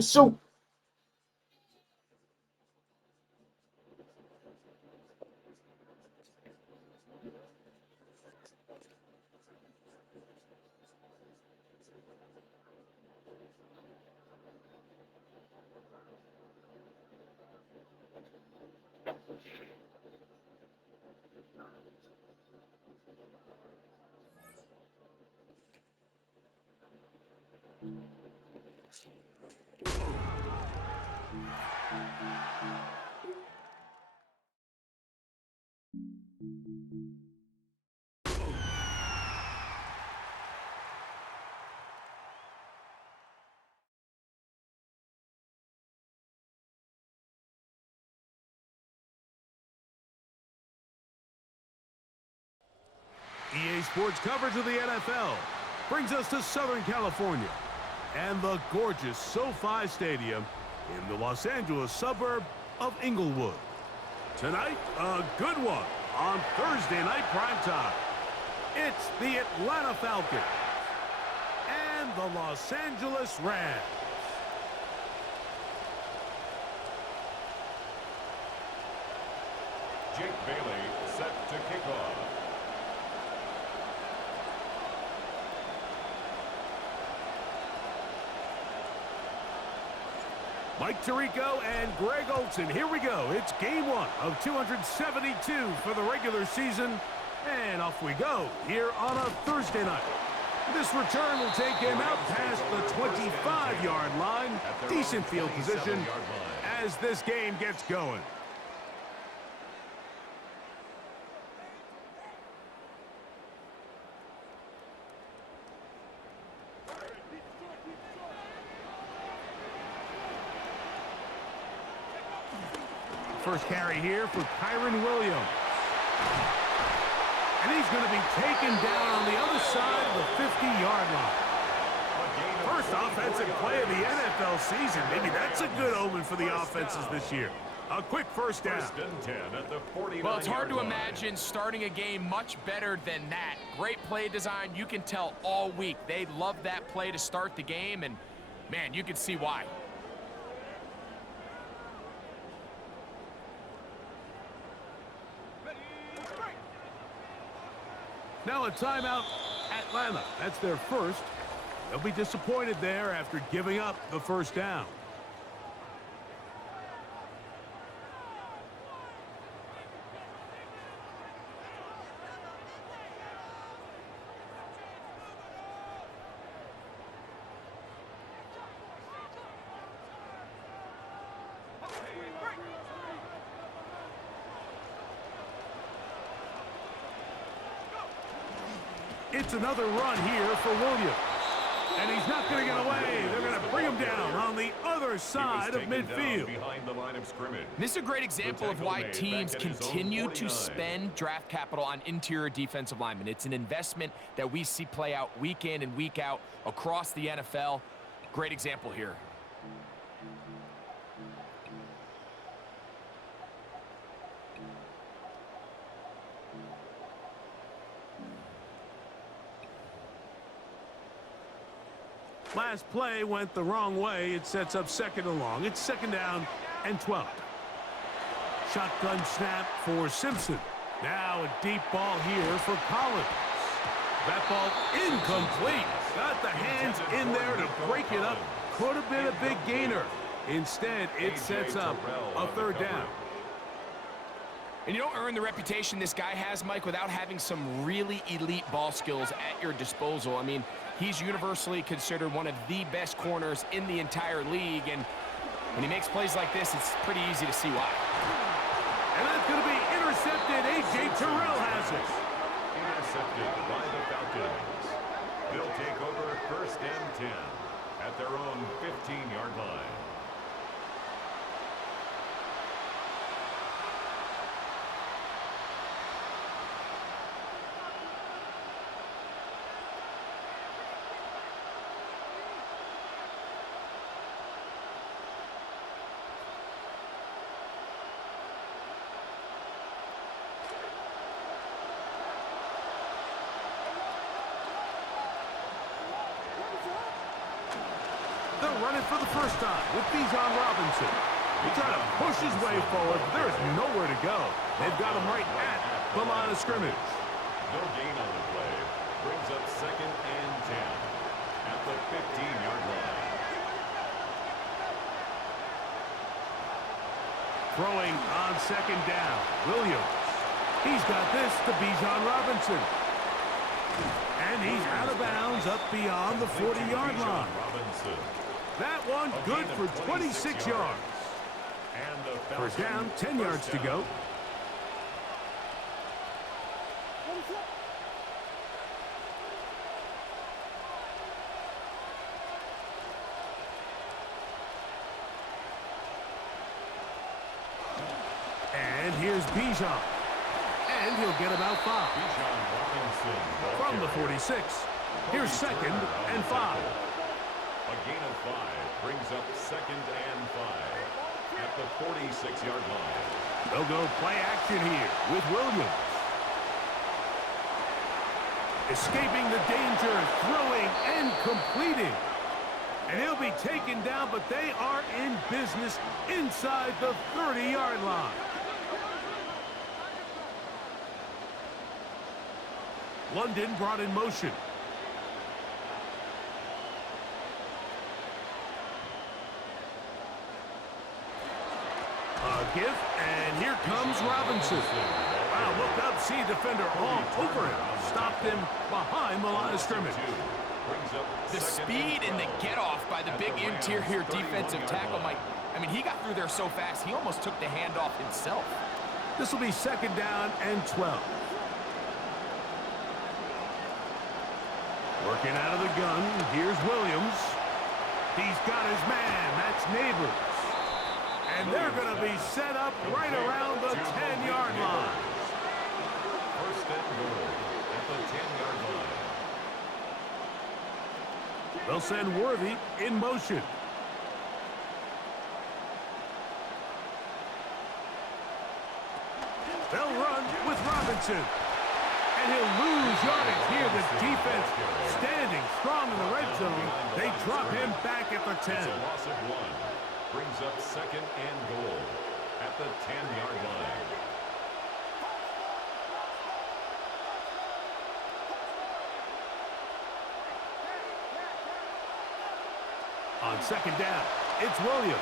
So EA Sports coverage of the NFL brings us to Southern California and the gorgeous SoFi Stadium in the Los Angeles suburb of Inglewood. Tonight, a good one on Thursday night primetime. It's the Atlanta Falcons and the Los Angeles Rams. Jake Bailey set to kick off. Mike Tirico and Greg Olsen. Here we go. It's game one of 272 for the regular season. And off we go here on a Thursday night. This return will take him out past the 25-yard line. Decent field position as this game gets going. First carry here for Kyron Williams. And he's going to be taken down on the other side of the 50-yard line. First offensive play of the NFL season. Maybe that's a good omen for the offenses this year. A quick first down. First and 10 at the 49-yard Well, it's hard to line. imagine starting a game much better than that. Great play design. You can tell all week they love that play to start the game, and, man, you can see why. Now a timeout, Atlanta. That's their first. They'll be disappointed there after giving up the first down. It's another run here for Williams. And he's not going to get away. They're going to bring him down on the other side of midfield. Behind the line of scrimmage. This is a great example of why teams continue to spend draft capital on interior defensive linemen. It's an investment that we see play out week in and week out across the NFL. Great example here. Last play went the wrong way. It sets up second and long. It's second down and 12. Shotgun snap for Simpson. Now a deep ball here for Collins. That ball incomplete. Got the hands in there to break it up. Could have been a big gainer. Instead, it sets up a third down. And you don't earn the reputation this guy has, Mike, without having some really elite ball skills at your disposal. I mean, he's universally considered one of the best corners in the entire league, and when he makes plays like this, it's pretty easy to see why. And that's going to be intercepted. A.J. Terrell has it. Intercepted by the Falcons. They'll take over first and 10 at their own 15-yard line. The run it for the first time with Bijan Robinson. He's trying to push his way forward, but there's nowhere to go. They've got him right at the line of scrimmage. No gain on the play. Brings up 2nd and 10 at the 15-yard line. Throwing on 2nd down, Williams. He's got this to Bijan Robinson. And he's out of bounds up beyond the 40-yard line. That one good for 26 yards. First down, 10 yards to go. And here's Bijan. And he'll get about 5. From the 46. Here's 2nd and 5. A gain of 5 brings up 2nd and 5 at the 46-yard line. They'll go play action here with Williams. Escaping the danger, throwing and completing. And he'll be taken down, but they are in business inside the 30-yard line. London brought in motion. A give, and here comes Robinson. Wow, look up, see defender all over him. Stopped him behind the line of scrimmage. The speed and the get-off by the big interior defensive tackle, Mike. I mean, he got through there so fast, he almost took the handoff himself. This will be 2nd down and 12. Working out of the gun, here's Williams. He's got his man, that's Neighbors. And they're going to be set up right around the 10-yard line. First and goal at the 10-yard line. They'll send Worthy in motion. They'll run with Robinson. And he'll lose yardage here. The defense standing strong in the red zone. They drop him back at the 10. It's a loss of 1. Brings up 2nd and goal at the 10-yard line. On 2nd down, it's Williams.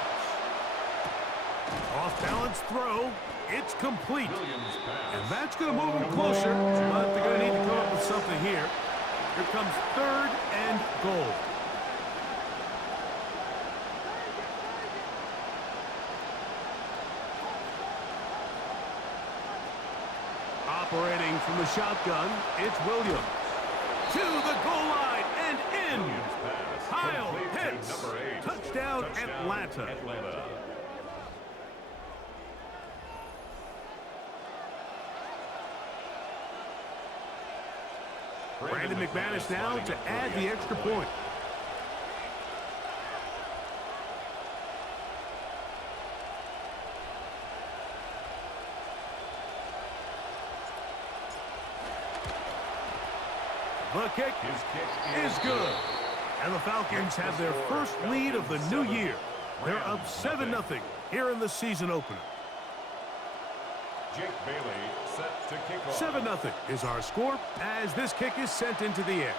Off-balance throw. It's complete. And that's going to move them closer, but they're going to need to come up with something here. Here comes 3rd and goal. Operating from the shotgun, it's Williams. To the goal line and in. Kyle Pitts. Touchdown, Atlanta. Brandon McManus now to add the extra point. The kick is good. And the Falcons have their first lead of the new year. They're up 7-0 here in the season opener. Jake Bailey set to kick off. 7-0 is our score as this kick is sent into the air.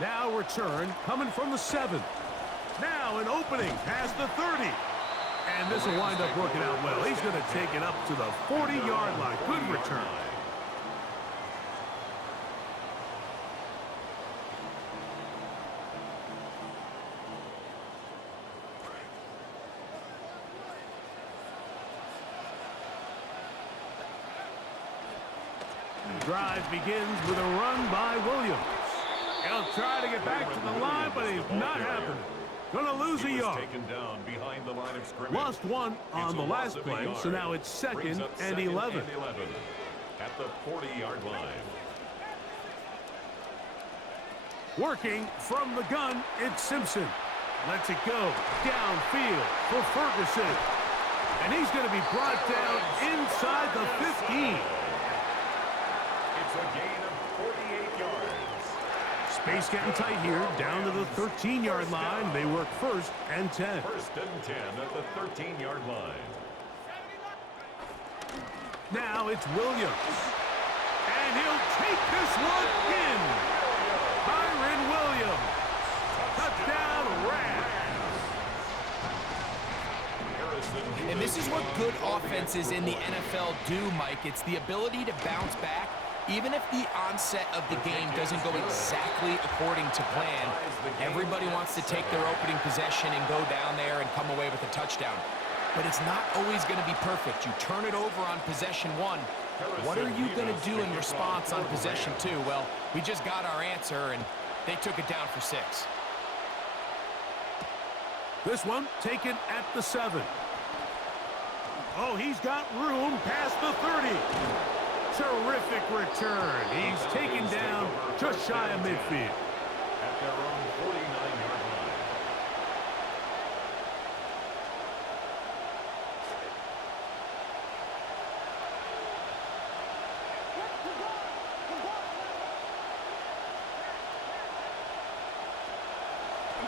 Now return coming from the 7. Now an opening past the 30. And this will wind up working out well. He's going to take it up to the 40-yard line. Good return. Drive begins with a run by Williams. He'll try to get back to the line, but he's not happening. Gonna lose a yard. Taken down behind the line of scrimmage. Lost 1 on the last play, so now it's 2nd and 11. At the 40-yard line. Working from the gun, it's Simpson. Lets it go downfield for Ferguson. And he's going to be brought down inside the 15. It's a gain of 48 yards. Space getting tight here, down to the 13-yard line. They work 1st and 10. 1st and 10 at the 13-yard line. Now it's Williams. And he'll take this one in. Kyren Williams. Touchdown, Rams. And this is what good offenses in the NFL do, Mike. It's the ability to bounce back, even if the onset of the game doesn't go exactly according to plan. Everybody wants to take their opening possession and go down there and come away with a touchdown. But it's not always going to be perfect. You turn it over on possession 1. What are you going to do in response on possession 2? Well, we just got our answer, and they took it down for 6. This one taken at the 7. Oh, he's got room past the 30. Terrific return. He's taken down just shy of midfield. At their own 49-yard line.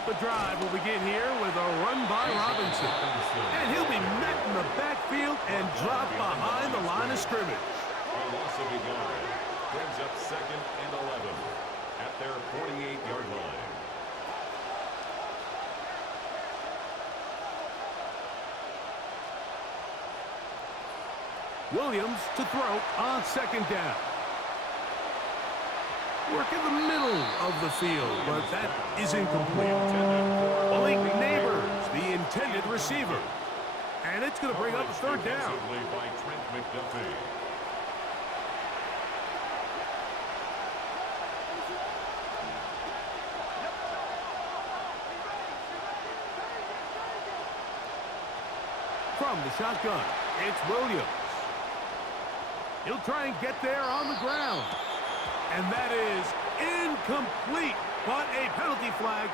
The drive will begin here with a run by Robinson. And he'll be met in the backfield and dropped behind the line of scrimmage. A loss of a yard brings up 2nd and 11 at their 48-yard line. Williams to throw on 2nd down. Work in the middle of the field, but that is incomplete. Malik Neighbors, the intended receiver. And it's going to bring up a 3rd down. By Trent McDuffie. From the shotgun, it's Williams. He'll try and get there on the ground. And that is incomplete, but a penalty flag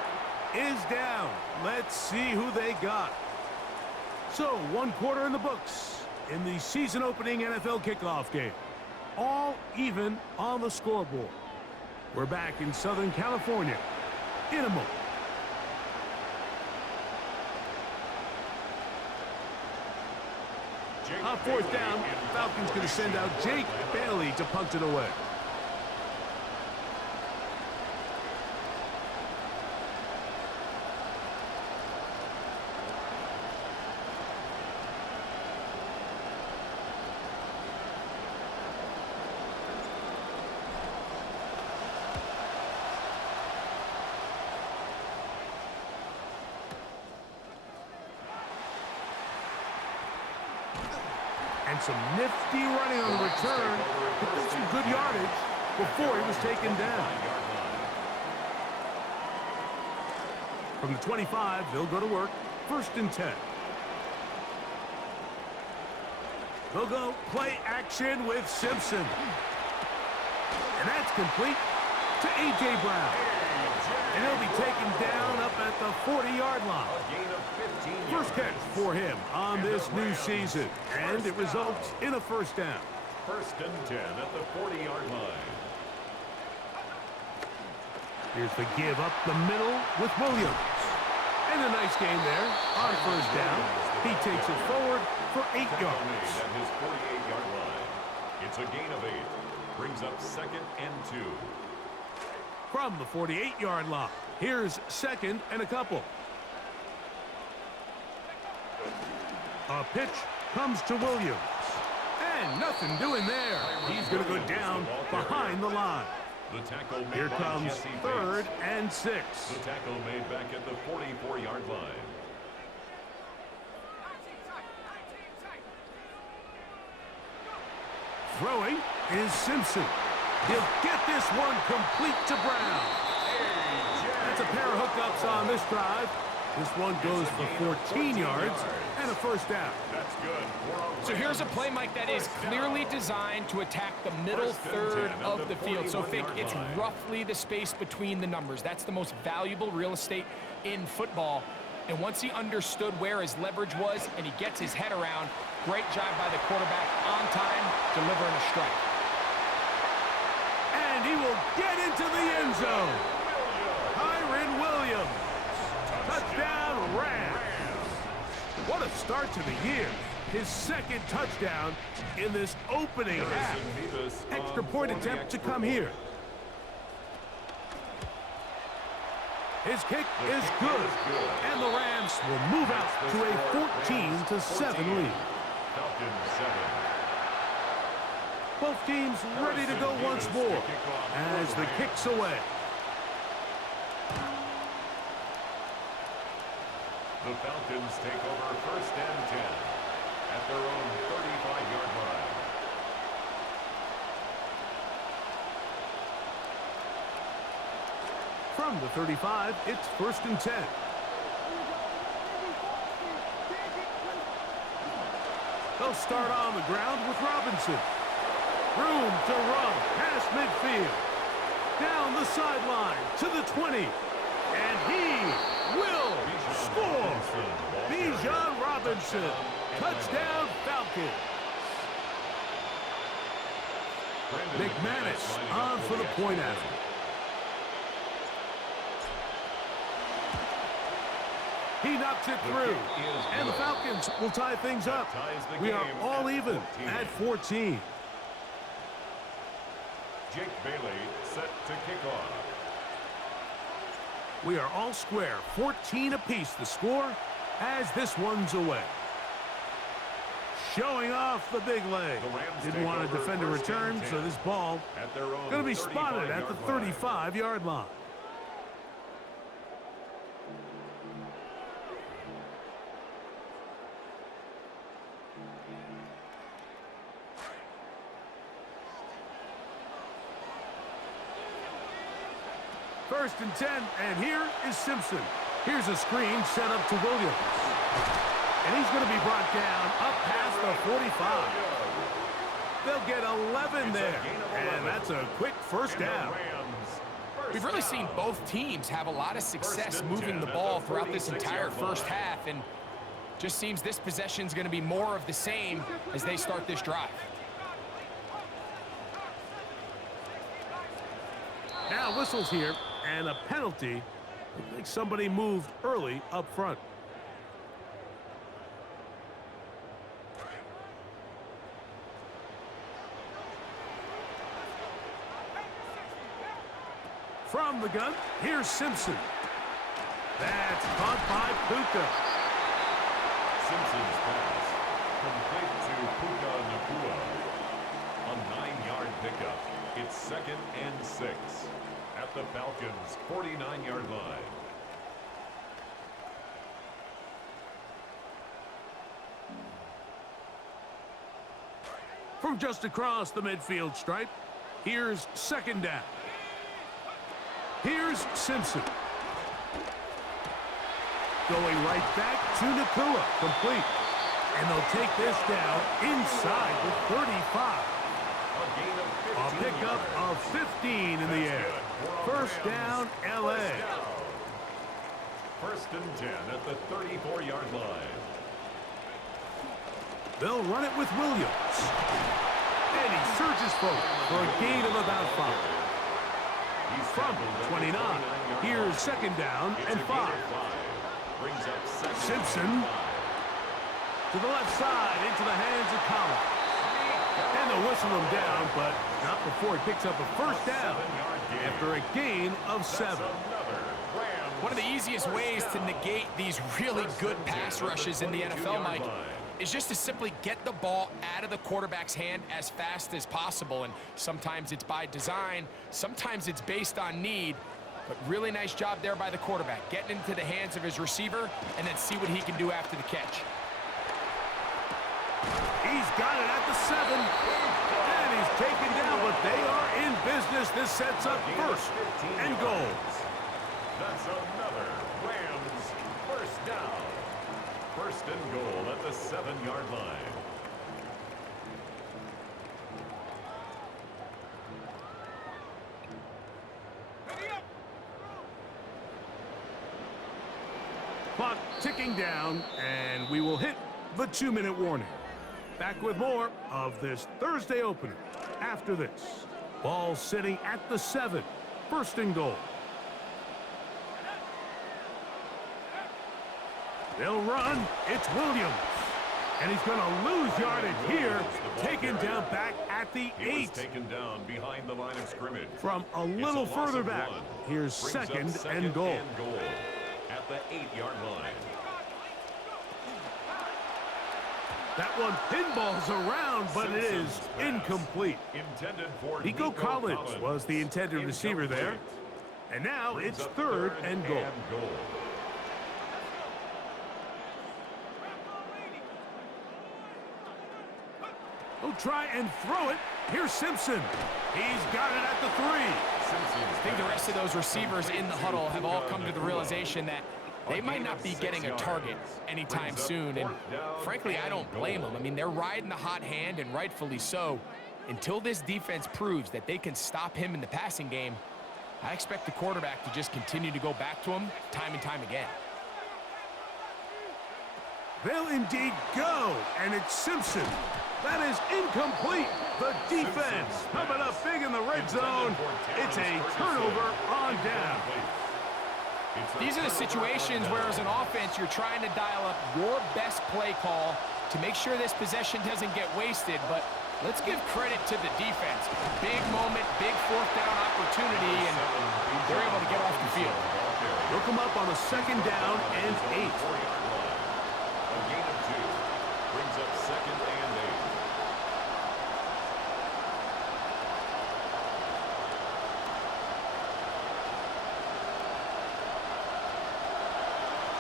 is down. Let's see who they got. So, 1 quarter in the books in the season-opening NFL kickoff game. All even on the scoreboard. We're back in Southern California in a moment. On 4th down, Falcons going to send out Jake Bailey to punt it away. And some nifty running on the return. But that's some good yardage before he was taken down. From the 25, they'll go to work. 1st and 10. They'll go play action with Simpson. And that's complete to A.J. Brown. And he'll be taken down up at the 40-yard line. First catch for him on this new season. And it results in a 1st down. 1st and 10 at the 40-yard line. Here's the give up the middle with Williams. And a nice game there on 1st down. He takes it forward for 8 yards. At his 48-yard line. It's a gain of 8. Brings up 2nd and 2. From the 48-yard line, here's 2nd and a couple. A pitch comes to Williams. And nothing doing there. He's going to go down behind the line. The tackle made Here by comes Jesse 3rd Bates. and 6. The tackle made back at the 44-yard line. Throwing is Simpson. He'll get this one complete to Brown. That's a pair of hookups on this drive. This one goes for 14 yards and a 1st down. That's good. So here's a play, Mike, that is clearly designed to attack the middle 3rd of the field. So think it's roughly the space between the numbers. That's the most valuable real estate in football. And once he understood where his leverage was and he gets his head around, great job by the quarterback on time, delivering a strike. And he will get into the end zone. start to the year. His second touchdown in this opening half. Extra point attempt to come here. His kick is good, and the Rams will move out to a 14-7 lead. Falcons 7. Both teams ready to go once more as the kick's away. The Falcons take over first and 10 at their own 35-yard line. From the 35, it's first and 10. They'll start on the ground with Robinson. Room to run past midfield. Down the sideline to the 20. And he will score. Bijan Robinson. Touchdown Falcons. McManus on for the point after. He knocks it through, and the Falcons will tie things up. We are all even at 14. Jake Bailey set to kick off. We are all square, 14 apiece the score as this one's away. Showing off the big leg. Didn't want to defend a return, so this ball going to be spotted at the 35-yard line. First and 10, and here is Simpson. Here's a screen set up to Williams. And he's going to be brought down up past the 45. They'll get 11 there, and that's a quick first down. We've really seen both teams have a lot of success moving the ball throughout this entire first half, and just seems this possession is going to be more of the same as they start this drive. Now whistles here, and a penalty. I think somebody moved early up front. From the gun, here's Simpson. That's caught by Puka. Simpson's pass complete to Puka Nacua. A 9-yard pickup. It's second and 6 at the Falcons' 49-yard line. From just across the midfield stripe, here's second down. Here's Simpson. Going right back to Nacua, complete. And they'll take this down inside the 35. A pickup of 15 in the air. First down, L.A. First and 10 at the 34-yard line. They'll run it with Williams. And he surges forward for a gain of about 5. From 29, here's second down and 5. Simpson to the left side into the hands of Collins. And they'll whistle him down, but not before he picks up a first down after a gain of 7. One of the easiest ways to negate these really good pass rushes in the NFL, Mike, is just to simply get the ball out of the quarterback's hand as fast as possible. And sometimes it's by design, sometimes it's based on need. But really nice job there by the quarterback, getting into the hands of his receiver and then see what he can do after the catch. He's got it at the 7. And he's taken down, but they are in business. This sets up first and goal. That's another Rams first down. First and goal at the 7-yard line. Clock ticking down, and we will hit the 2-minute warning. Back with more of this Thursday opener after this. Ball sitting at the 7. First and goal. They'll run. It's Williams. And he's going to lose yardage here, taken down back at the 8. He was taken down behind the line of scrimmage. From a little further back, here's second and goal. At the 8-yard line. That one pinballs around, but it is incomplete. Intended for Nico Collins was the intended receiver there. And now it's third and goal. He'll try and throw it. Here's Simpson. He's got it at the 3. I think the rest of those receivers in the huddle have all come to the realization that they might not be getting a target anytime soon. And frankly, I don't blame them. I mean, they're riding the hot hand, and rightfully so. Until this defense proves that they can stop him in the passing game, I expect the quarterback to just continue to go back to him time and time again. They'll indeed go, and it's Simpson. That is incomplete. The defense coming up big in the red zone. It's a turnover on down. These are the situations where, as an offense, you're trying to dial up your best play call to make sure this possession doesn't get wasted. But let's give credit to the defense. Big moment, big fourth down opportunity, and they're able to get off the field. They'll come up on a second down and 8. A gain of 2 brings up second and 8.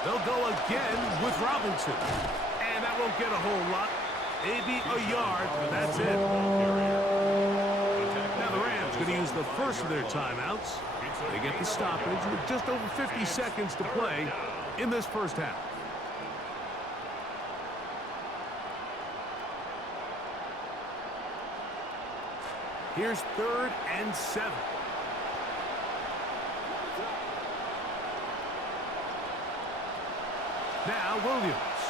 They'll go again with Robinson. And that won't get a whole lot. Maybe a yard, but that's it. Now the Rams going to use the first of their timeouts. They get the stoppage with just over 50 seconds to play in this first half. Here's third and 7. Now Williams.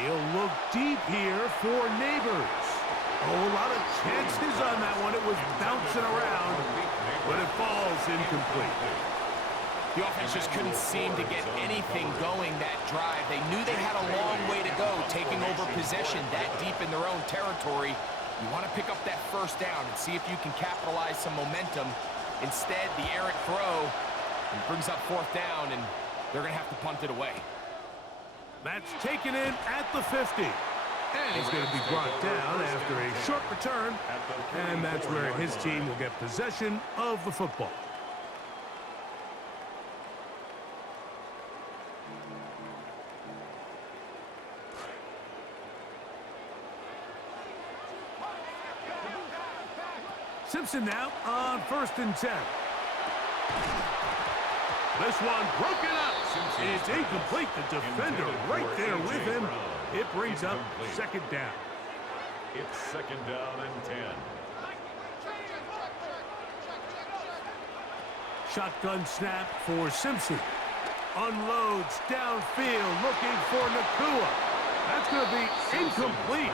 He'll look deep here for Neighbors. Oh, a lot of chances on that one. It was bouncing around, but it falls incomplete. The offense just couldn't seem to get anything going that drive. They knew they had a long way to go, taking over possession that deep in their own territory. You want to pick up that first down and see if you can capitalize some momentum. Instead, the errant throw brings up fourth down, and they're going to have to punt it away. That's taken in at the 50. And he's going to be brought down after a short return. And that's where his team will get possession of the football. Simpson now on first and 10. This one broken up. It's incomplete. The defender right there with him. It brings up second down. It's second down and 10. Shotgun snap for Simpson. Unloads downfield looking for Nakua. That's going to be incomplete.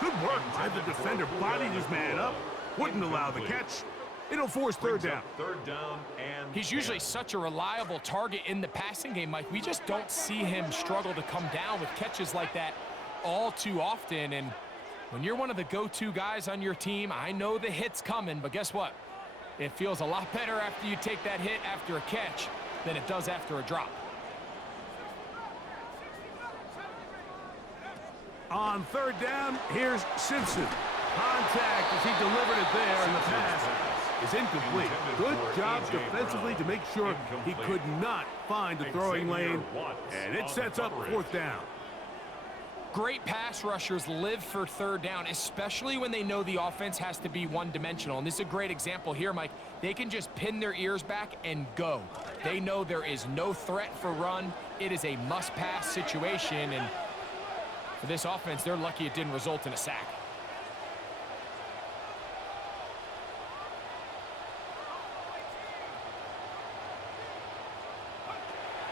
Good work by the defender. Bodied his man up. Wouldn't allow the catch. It'll force third down. Third down and He's usually such a reliable target in the passing game, Mike. We just don't see him struggle to come down with catches like that all too often. And when you're one of the go-to guys on your team, I know the hit's coming, but guess what? It feels a lot better after you take that hit after a catch than it does after a drop. On third down, here's Simpson. Contact as he delivered it there, and the pass is incomplete. Good job defensively to make sure he could not find the throwing lane, and it sets up fourth down. Great pass rushers live for third down, especially when they know the offense has to be one-dimensional. And this is a great example here, Mike. They can just pin their ears back and go. They know there is no threat for run. It is a must-pass situation, and for this offense, they're lucky it didn't result in a sack.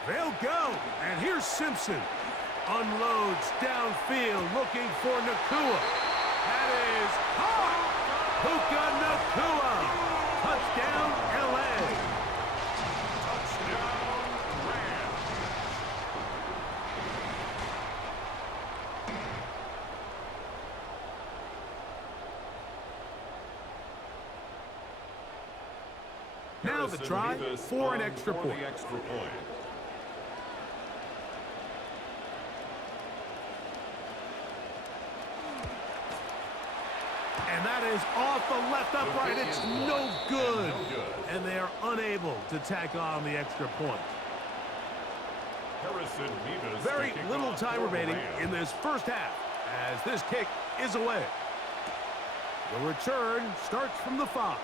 They'll go, and here's Simpson. Unloads downfield looking for Nakua. That is caught. Puka Nakua. Touchdown, L.A. touchdown Rams. Now the try for an extra point. And that is off the left upright. It's no good. And they are unable to tack on the extra point. Very little time remaining in this first half as this kick is away. The return starts from the 5.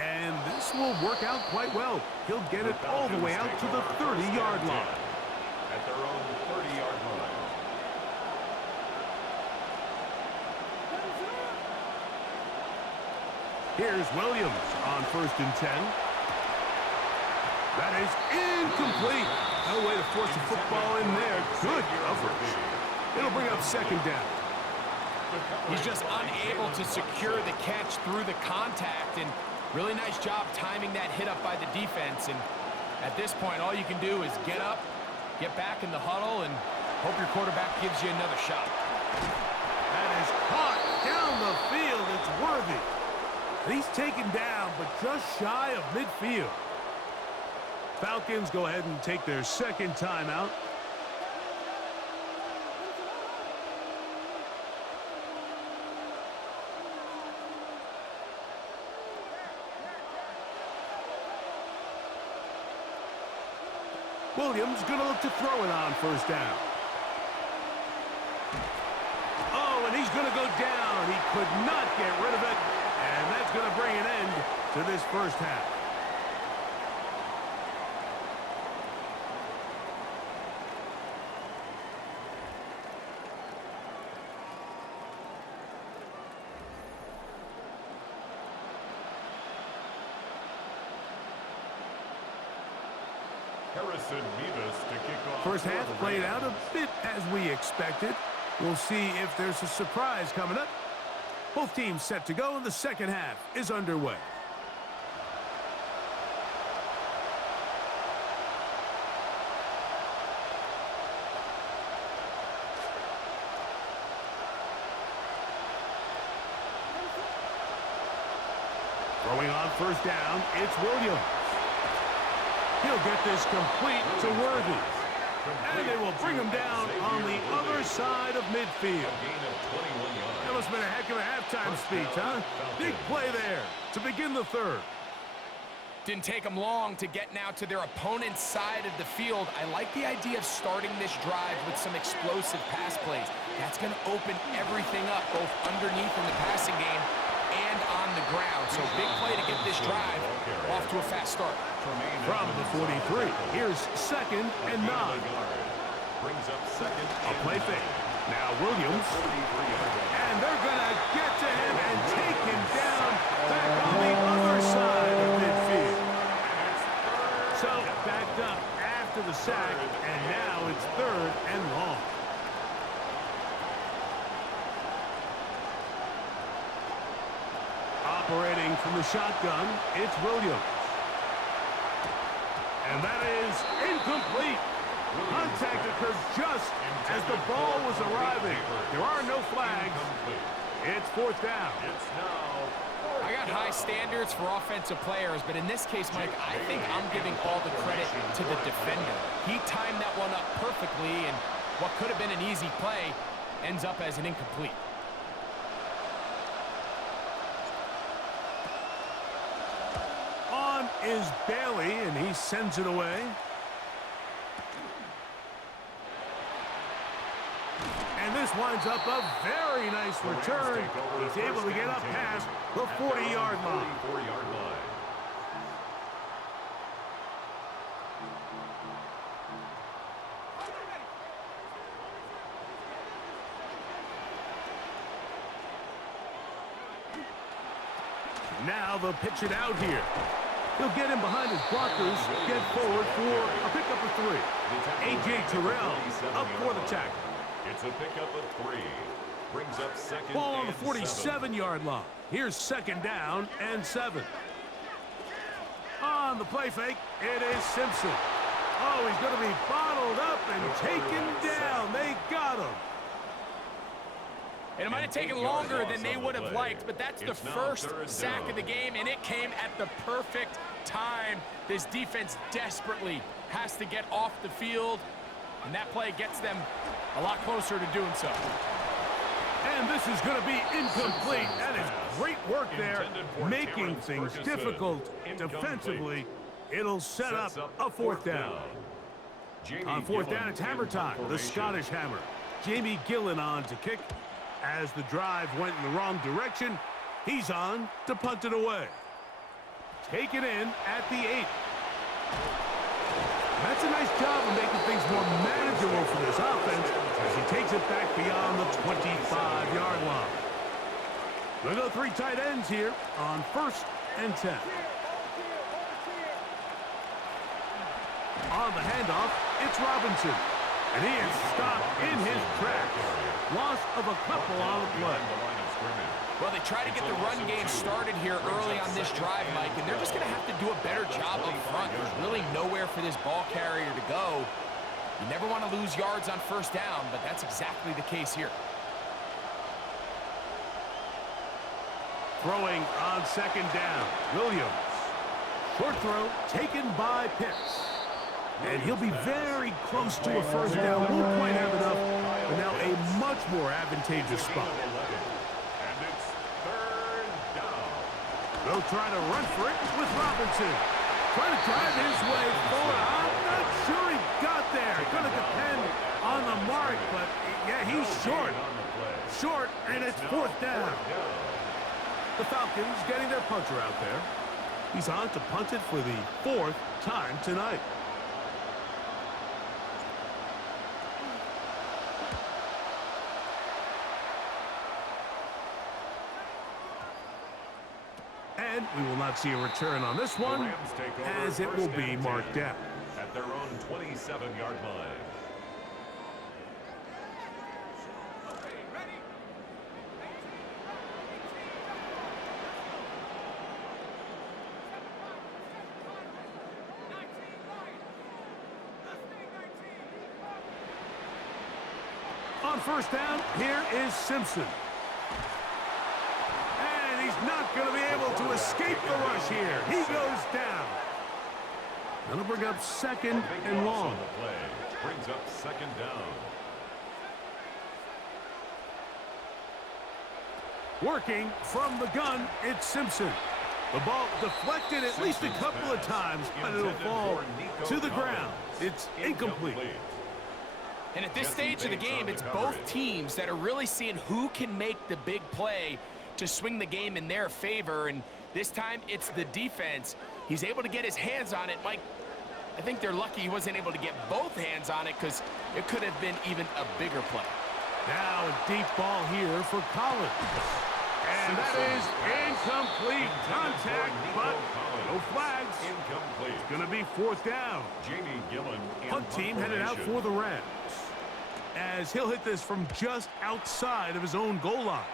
And this will work out quite well. He'll get it all the way out to the 30-yard line. At their own 30-yard line. Here's Williams on 1st and 10. That is incomplete. No way to force a football in there. Good coverage. It'll bring up 2nd down. He's just unable to secure the catch through the contact, and really nice job timing that hit up by the defense. And at this point, all you can do is get up, get back in the huddle, and hope your quarterback gives you another shot. That is caught down the field. It's Worthy. And he's taken down, but just shy of midfield. Falcons go ahead and take their 2nd timeout. Williams going to look to throw it on 1st down. Oh, and he's going to go down. He could not get rid of it. And that's going to bring an end to this first half. First half played out a bit as we expected. We'll see if there's a surprise coming up. Both teams set to go, and the 2nd half is underway. Throwing on 1st down, it's Williams. He'll get this complete to Worthy. And they will bring him down on the other side of midfield. That must have been a heck of a halftime speech, huh? Big play there to begin the 3rd. Didn't take them long to get now to their opponent's side of the field. I like the idea of starting this drive with some explosive pass plays. That's going to open everything up, both underneath in the passing game and on the ground. So big play to get this drive off to a fast start. From the 43, here's 2nd and 9. Brings up 2nd. A play fake. Now Williams. And they're going to get to him and take him down back on the other side of midfield. So backed up after the sack, and now it's 3rd and long. Operating from the shotgun, it's Williams. And that is incomplete. Contact occurred just as the ball was arriving. There are no flags. It's 4th down. I got high standards for offensive players, but in this case, Mike, I think I'm giving all the credit to the defender. He timed that one up perfectly, and what could have been an easy play ends up as an incomplete. Is Bailey, and he sends it away. And this winds up a very nice return. He's able to get up past the 40-yard line. Now they'll pitch it out here. He'll get him behind his blockers, get forward for a pickup of 3. A.J. Terrell up for the tackle. It's a pickup of 3. Brings up 2nd. Ball on the 47-yard line. Here's 2nd down and 7. On the play fake, it is Simpson. Oh, he's going to be bottled up and taken down. They got him. And it might have taken longer than they would have liked, but that's the first sack of the game, and it came at the perfect time. This defense desperately has to get off the field, and that play gets them a lot closer to doing so. And this is going to be incomplete. That is great work there, making things difficult defensively. It'll set up a fourth down. On fourth down, it's hammer time, the Scottish hammer. Jamie Gillen on to kick. As the drive went in the wrong direction, he's on to punt it away. Take it in at the 8. That's a nice job of making things more manageable for this offense as he takes it back beyond the 25-yard line. We'll go 3 tight ends here on 1st and 10. On the handoff, it's Robinson. And he is stopped in his tracks. Loss of a couple on the play. Well, they try to get the run game started here early on this drive, Mike, and they're just going to have to do a better job up front. There's really nowhere for this ball carrier to go. You never want to lose yards on first down, but that's exactly the case here. Throwing on 2nd down, Williams. Short throw taken by Pitts. And he'll be very close to a first down. Won't quite have enough, but now a much more advantageous spot. And it's 3rd down. They'll try to run for it with Robinson. Trying to drive his way forward. I'm not sure he got there. Going to depend on the mark, but yeah, he's short. Short, and it's 4th down. The Falcons getting their punter out there. He's on to punt it for the 4th time tonight. And we will not see a return on this one, as it will be marked down. At their own 27-yard line. On first down, here is Simpson. And he's not going to be able to escape the rush here. He goes down. That'll bring up 2nd and long. Brings up 2nd down. Working from the gun, it's Simpson. The ball deflected at least a couple of times, but it'll fall to the ground. It's incomplete. And at this stage of the game, it's both teams that are really seeing who can make the big play to swing the game in their favor. And this time, it's the defense. He's able to get his hands on it. Mike, I think they're lucky he wasn't able to get both hands on it because it could have been even a bigger play. Now a deep ball here for Collins. And that is incomplete contact, but no flags. Incomplete. It's going to be 4th down. Jamie Gillen. Punt team headed out for the Rams, as he'll hit this from just outside of his own goal line.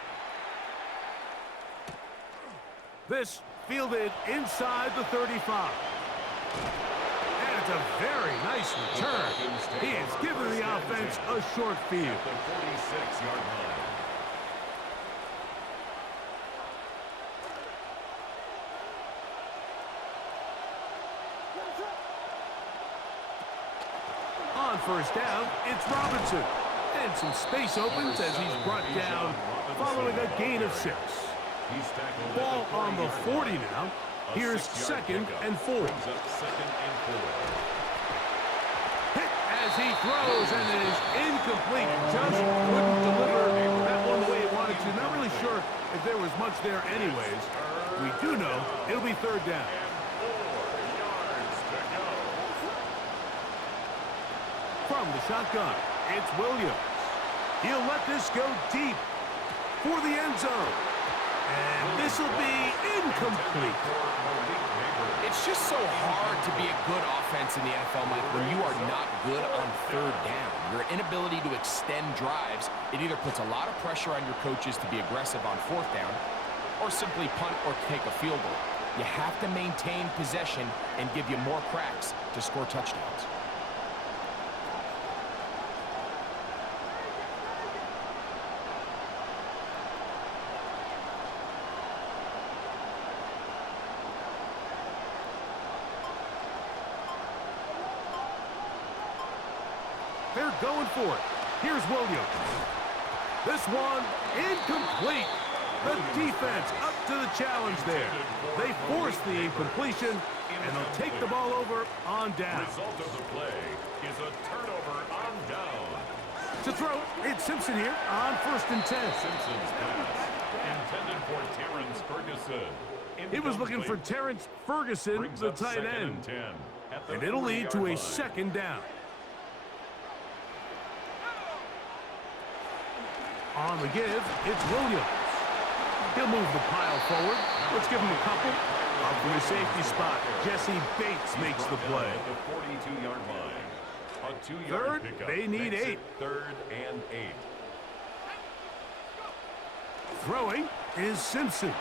This fielded inside the 35. And it's a very nice return. He has given the offense a short field. At the 46-yard line. On first down, it's Robinson. And some space opens as he's brought down following a gain of 6. Ball on the 40 now. Here's 2nd and 4. Hit as he throws, and it is incomplete. Just couldn't deliver that one the way he wanted to. Not really sure if there was much there anyways. We do know it'll be 3rd down. From the shotgun, it's Williams. He'll let this go deep for the end zone. And this will be incomplete. It's just so hard to be a good offense in the NFL, Mike, when you are not good on 3rd down. Your inability to extend drives, it either puts a lot of pressure on your coaches to be aggressive on 4th down or simply punt or take a field goal. You have to maintain possession and give you more cracks to score touchdowns. They're going for it. Here's Williams. This one incomplete. The defense up to the challenge there. They force the incompletion, and they'll take the ball over on down. Result of the play is a turnover on down. To throw, it's Simpson here on 1st and 10. Simpson's pass intended for Terrence Ferguson. He was looking for Terrence Ferguson, Brings the up tight 2nd end. and 10 at the And it'll lead to 40-yard a line. 2nd down. On the give, it's Williams. He'll move the pile forward. Let's give him a couple. Up from the safety spot, Jesse Bates makes the play. At the 42-yard line. A 2-yard Third, pickup. they need Makes 8. it 3rd and 8. Throwing is Simpson.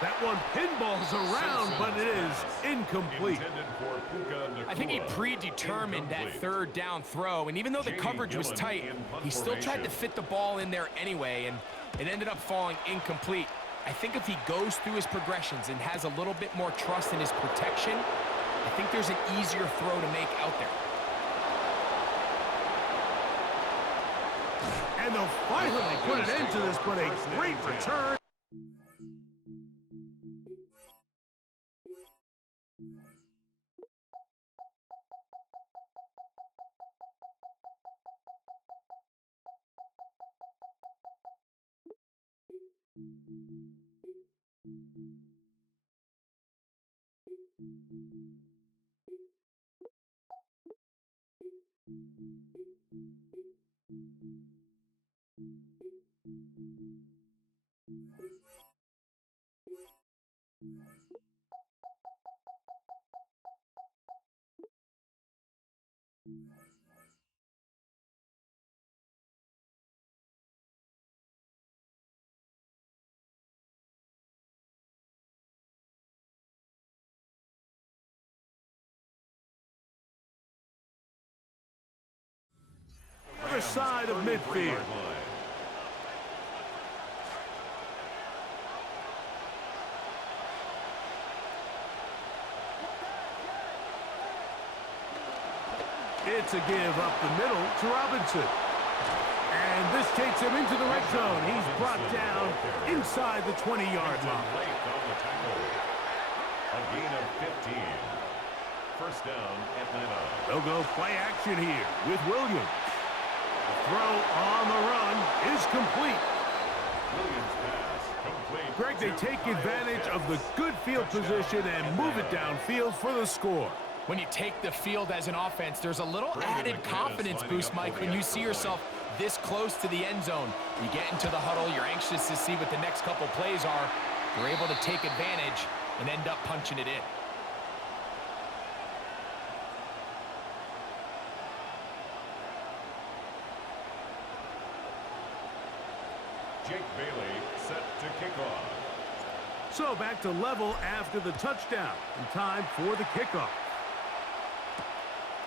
That one pinballs around, but it is incomplete. Intended for Puka Nacua. I think he predetermined that Incomplete. 3rd down throw, and even though the Jamie coverage was Gillen tight, in punt he still tried to formation. fit the ball in there anyway, and it ended up falling incomplete. I think if he goes through his progressions and has a little bit more trust in his protection, I think there's an easier throw to make out there. And they'll finally put an end to this, but a great return. Other side of midfield. It's a give up the middle to Robinson. And this takes him into the red zone. He's brought down inside the 20-yard line. Late on the tackle. A gain of 15. First down at 9. They'll go play action here with Williams. The throw on the run is complete. Williams pass complete. Greg, they to take Kyle advantage Pitts. of the good field position and move it downfield for the score. When you take the field as an offense, there's a little Brandon added McManus confidence lining boost, up Mike, for when the you see extra yourself this close to the end zone. You get into the huddle, you're anxious to see what the next couple plays are. You're able to take advantage and end up punching it in. Jake Bailey set to kick off. So back to level after the touchdown, and time for the kickoff.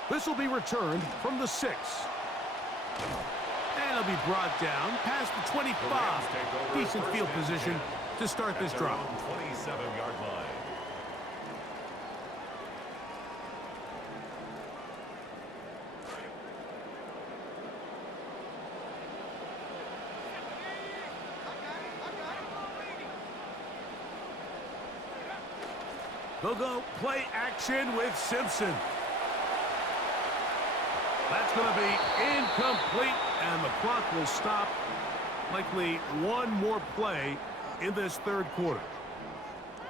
This will be returned from the 6. And it'll be brought down past the 25. The Rams take over Decent first field and position 10 to start this at their drive. own 27-yard line. They'll go play action with Simpson. That's going to be incomplete, and the clock will stop. Likely one more play in this 3rd quarter.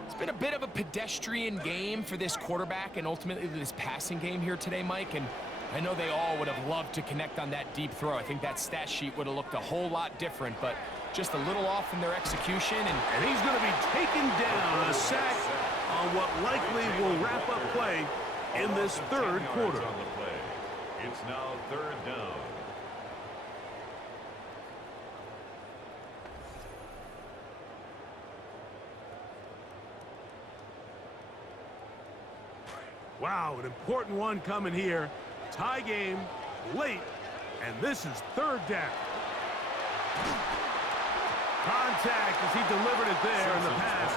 It's been a bit of a pedestrian game for this quarterback and ultimately this passing game here today, Mike, and I know they all would have loved to connect on that deep throw. I think that stat sheet would have looked a whole lot different, but just a little off in their execution. And he's going to be taken down, a sack on what likely will wrap up play in this 3rd quarter. On the play. It's now 3rd down. Wow, an important one coming here. Tie game, late, and this is 3rd down. Contact as he delivered it there, and the pass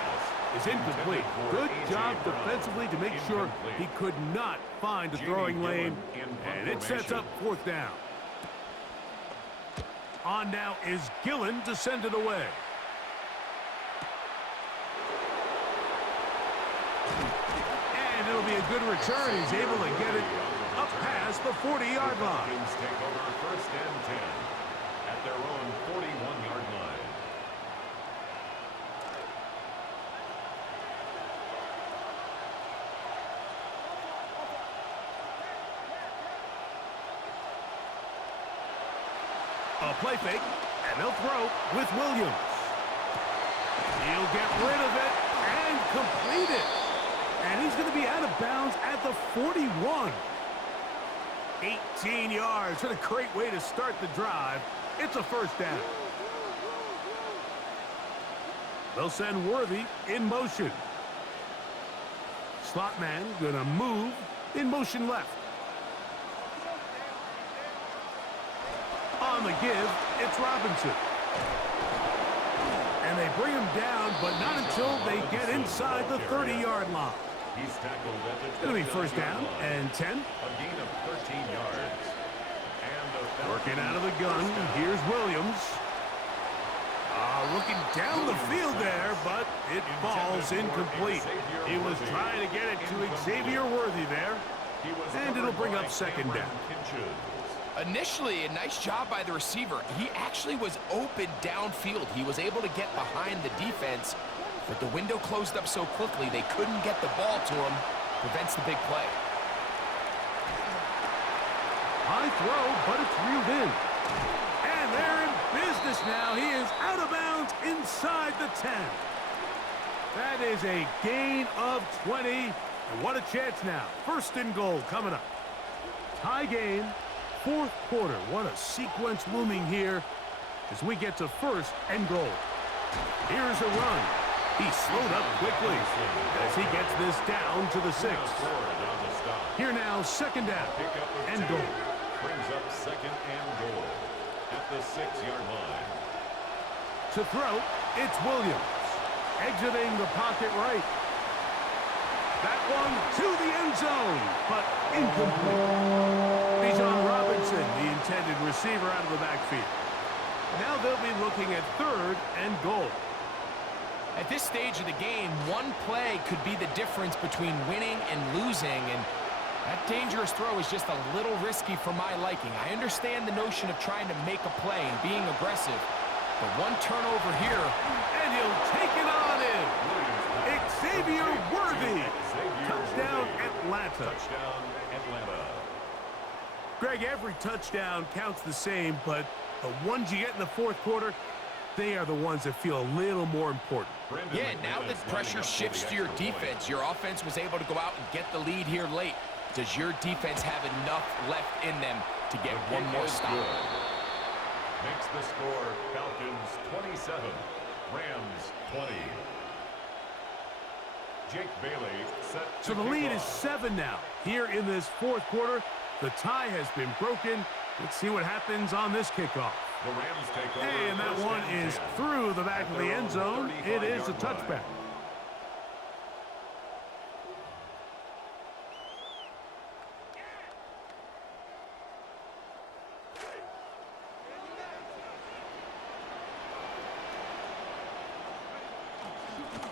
is incomplete. Good job defensively to make sure he could not find a throwing lane, and it sets up 4th down. On now is Gillen to send it away. And it'll be a good return. He's able to get it up past the 40-yard line. Falcons take over first and 10 at their own 41-yard line. A play fake, and they'll throw with Williams. He'll get rid of it and complete it. And he's going to be out of bounds at the 41. 18 yards. What a great way to start the drive. It's a first down. They'll send Worthy in motion. Slot man going to move in motion left. On the give, it's Robinson. And they bring him down, but not until they get inside the 30-yard line. He's tackled at the It'll be first down and 10. A gain of 13 yards. And the Working out of the gun, here's Williams. Looking down the field there, but it falls incomplete. He was trying to get it to Xavier Worthy there. And it'll bring up second down. Initially, a nice job by the receiver. He actually was open downfield. He was able to get behind the defense, but the window closed up so quickly they couldn't get the ball to him. Prevents the big play. High throw, but it's reeled in. And they're in business now. He is out of bounds inside the 10. That is a gain of 20. And what a chance now. First and goal coming up. Tie game. Fourth quarter. What a sequence looming here as we get to first and goal. Here's a run. He slowed up quickly as he gets this down to the 6. Here now, second down and goal. Brings up second and goal at the 6-yard line. To throw, it's Williams. Exiting the pocket right. That one to the end zone, but incomplete. Bijan Robinson, the intended receiver, out of the backfield. Now they'll be looking at third and goal. At this stage of the game, one play could be the difference between winning and losing, and that dangerous throw is just a little risky for my liking. I understand the notion of trying to make a play and being aggressive, but one turnover here, and he'll take it on in. Xavier Worthy. Touchdown, Atlanta. Touchdown, Atlanta. Greg, every touchdown counts the same, but the ones you get in the fourth quarter, they are the ones that feel a little more important. Yeah, now that pressure shifts to your defense, your offense was able to go out and get the lead here late. Does your defense have enough left in them to get one more stop? Makes the score Falcons 27, Rams 20. Jake Bailey set So the lead is 7 now. Here in this fourth quarter, the tie has been broken. Let's see what happens on this kickoff. The Rams take over. And that one is through the back of the end zone. It is a touchback.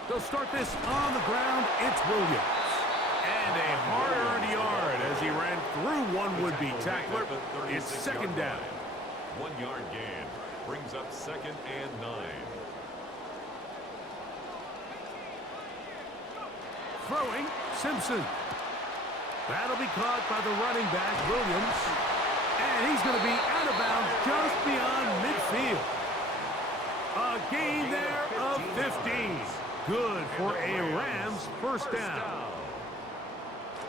They'll start this on the ground. It's Williams. And a hard-earned yard as he ran through one would-be tackler. It's second down. 1 yard gain brings up second and 9. Throwing, Simpson. That'll be caught by the running back, Williams. And he's going to be out of bounds just beyond midfield. A gain there of 15. Good for a Rams first down.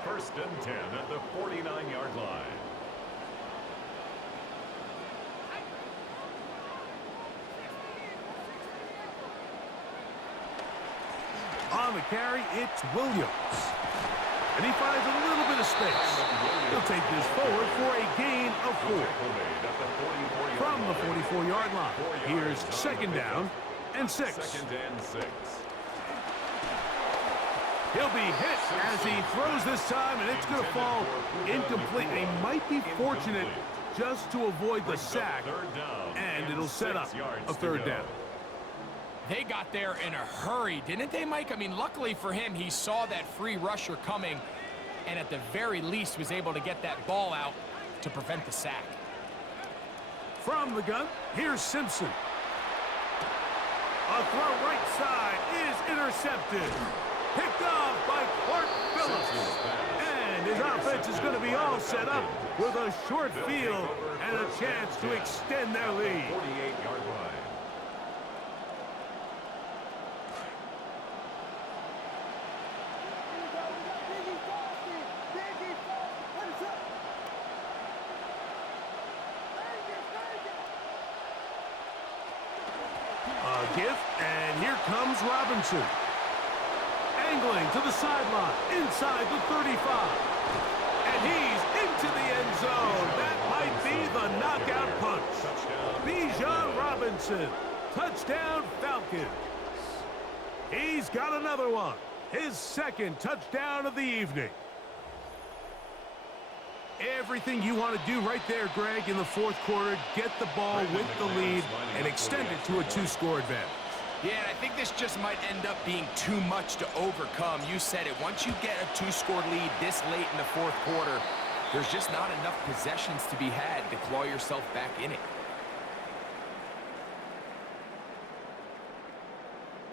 First and 10 at the 49-yard line. On the carry, it's Williams. And he finds a little bit of space. He'll take this forward for a gain of 4. From the 44-yard line. Here's second down and 6. Second and 6. He'll be hit as he throws this time, and it's going to fall incomplete. He might be fortunate just to avoid the Brings up sack, third down and it'll set up 6 yards a to third go. down. They got there in a hurry, didn't they, Mike? I mean, luckily for him, he saw that free rusher coming and at the very least was able to get that ball out to prevent the sack. From the gun, here's Simpson. A throw right side is intercepted. Picked off by Clark Phillips. And his offense is going to be all set up with a short field and a chance to extend their lead. 48-yard line. A gift, and here comes Robinson. Angling to the sideline, inside the 35. And he's into the end zone. That might be the knockout punch. Bijan Robinson, touchdown Falcons. He's got another one. His second touchdown of the evening. Everything you want to do right there, Greg, in the fourth quarter, get the ball with the lead and extend it to a two-score advantage. Yeah, and I think this just might end up being too much to overcome. You said it. Once you get a two-score lead this late in the fourth quarter, there's just not enough possessions to be had to claw yourself back in it.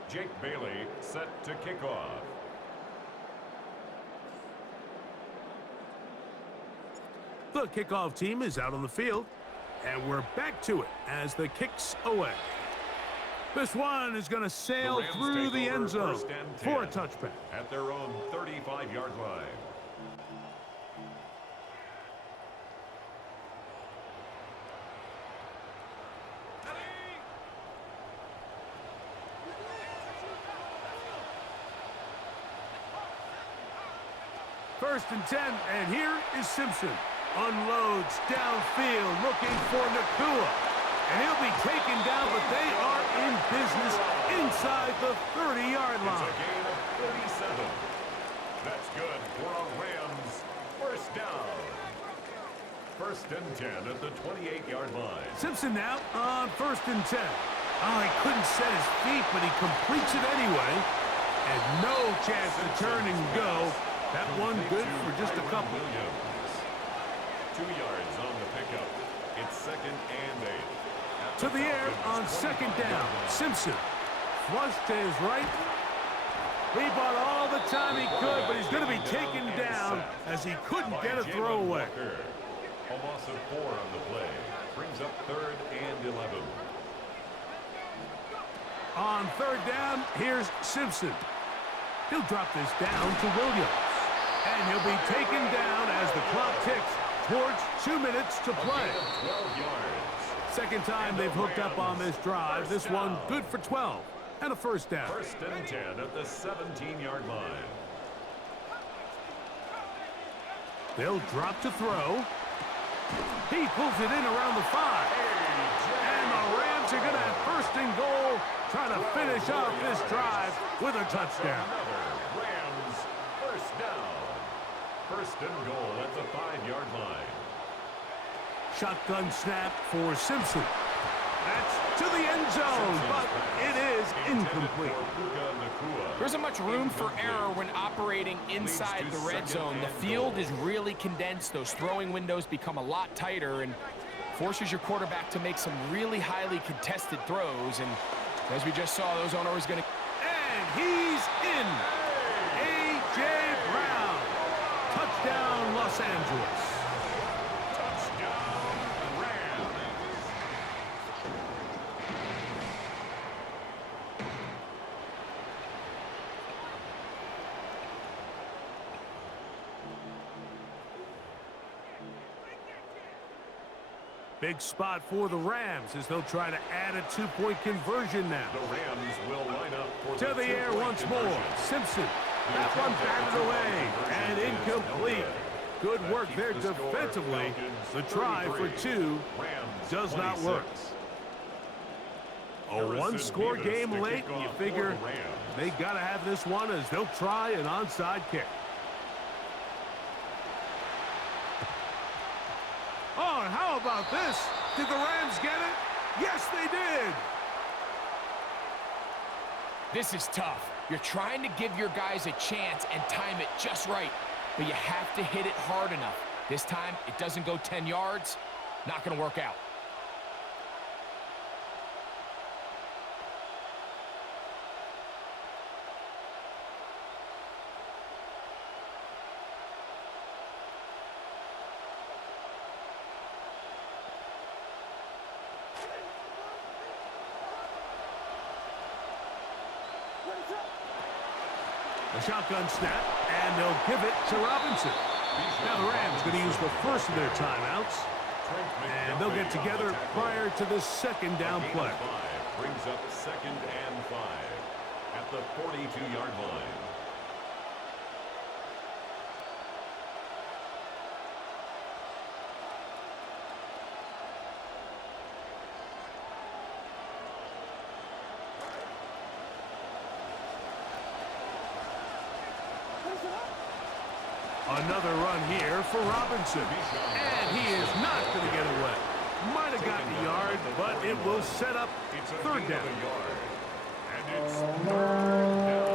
Jake Bailey set to kick off. The kickoff team is out on the field, and we're back to it as the kick's away. This one is going to sail through the end zone for a touchback. At their own 35-yard line. First and 10, and here is Simpson. Unloads downfield, looking for Nakua. And he'll be taken down, but they are in business inside the 30-yard It's line. a gain of 37. That's good for a Rams first down. First and 10 at the 28-yard line. Simpson now on first and 10. Oh, he couldn't set his feet, but he completes it anyway. And no chance to turn and go. That one good for just a couple. 2 yards on the pickup. It's second and 8. To the air on second down. Simpson flushed to his right. He bought all the time he could, but he's going to be taken down as he couldn't get a throw away. A loss of 4 on the play. Brings up third and 11. On third down, here's Simpson. He'll drop this down to Williams. And he'll be taken down as the clock ticks towards 2 minutes to play. 12 yards. Second time they've hooked up on this drive. This one good for 12 and a first down. First and 10 at the 17-yard line. They'll drop to throw. He pulls it in around the 5. And the Rams are going to have first and goal, trying to finish off this drive with a touchdown. Another Rams first down. First and goal at the 5-yard line. Shotgun snap for Simpson. That's to the end zone, but it is incomplete. There isn't much room for error when operating inside the red zone. The field is really condensed. Those throwing windows become a lot tighter and forces your quarterback to make some really highly contested throws. And as we just saw, those owners going to... And he's in. A.J. Brown. Touchdown, Los Angeles. Big spot for the Rams as they'll try to add a two-point conversion now. The Rams will line up for To the air once more. Simpson. That one batted away and incomplete. Good work there defensively. The try for 2 does not work. A one-score game late, and you figure they got to have this one as they'll try an onside kick. Oh, and how about this? Did the Rams get it? Yes, they did. This is tough. You're trying to give your guys a chance and time it just right, but you have to hit it hard enough. This time, it doesn't go 10 yards. Not going to work out. A shotgun snap, and they'll give it to Robinson. Now the Rams going to use the first of their timeouts, and they'll get together prior to the second down play. Brings up 2nd and 5 at the 42-yard line. Another run here for Robinson. And he is not going to get away. Might have gotten a yard, but it will set up 3rd down. And it's 3rd down.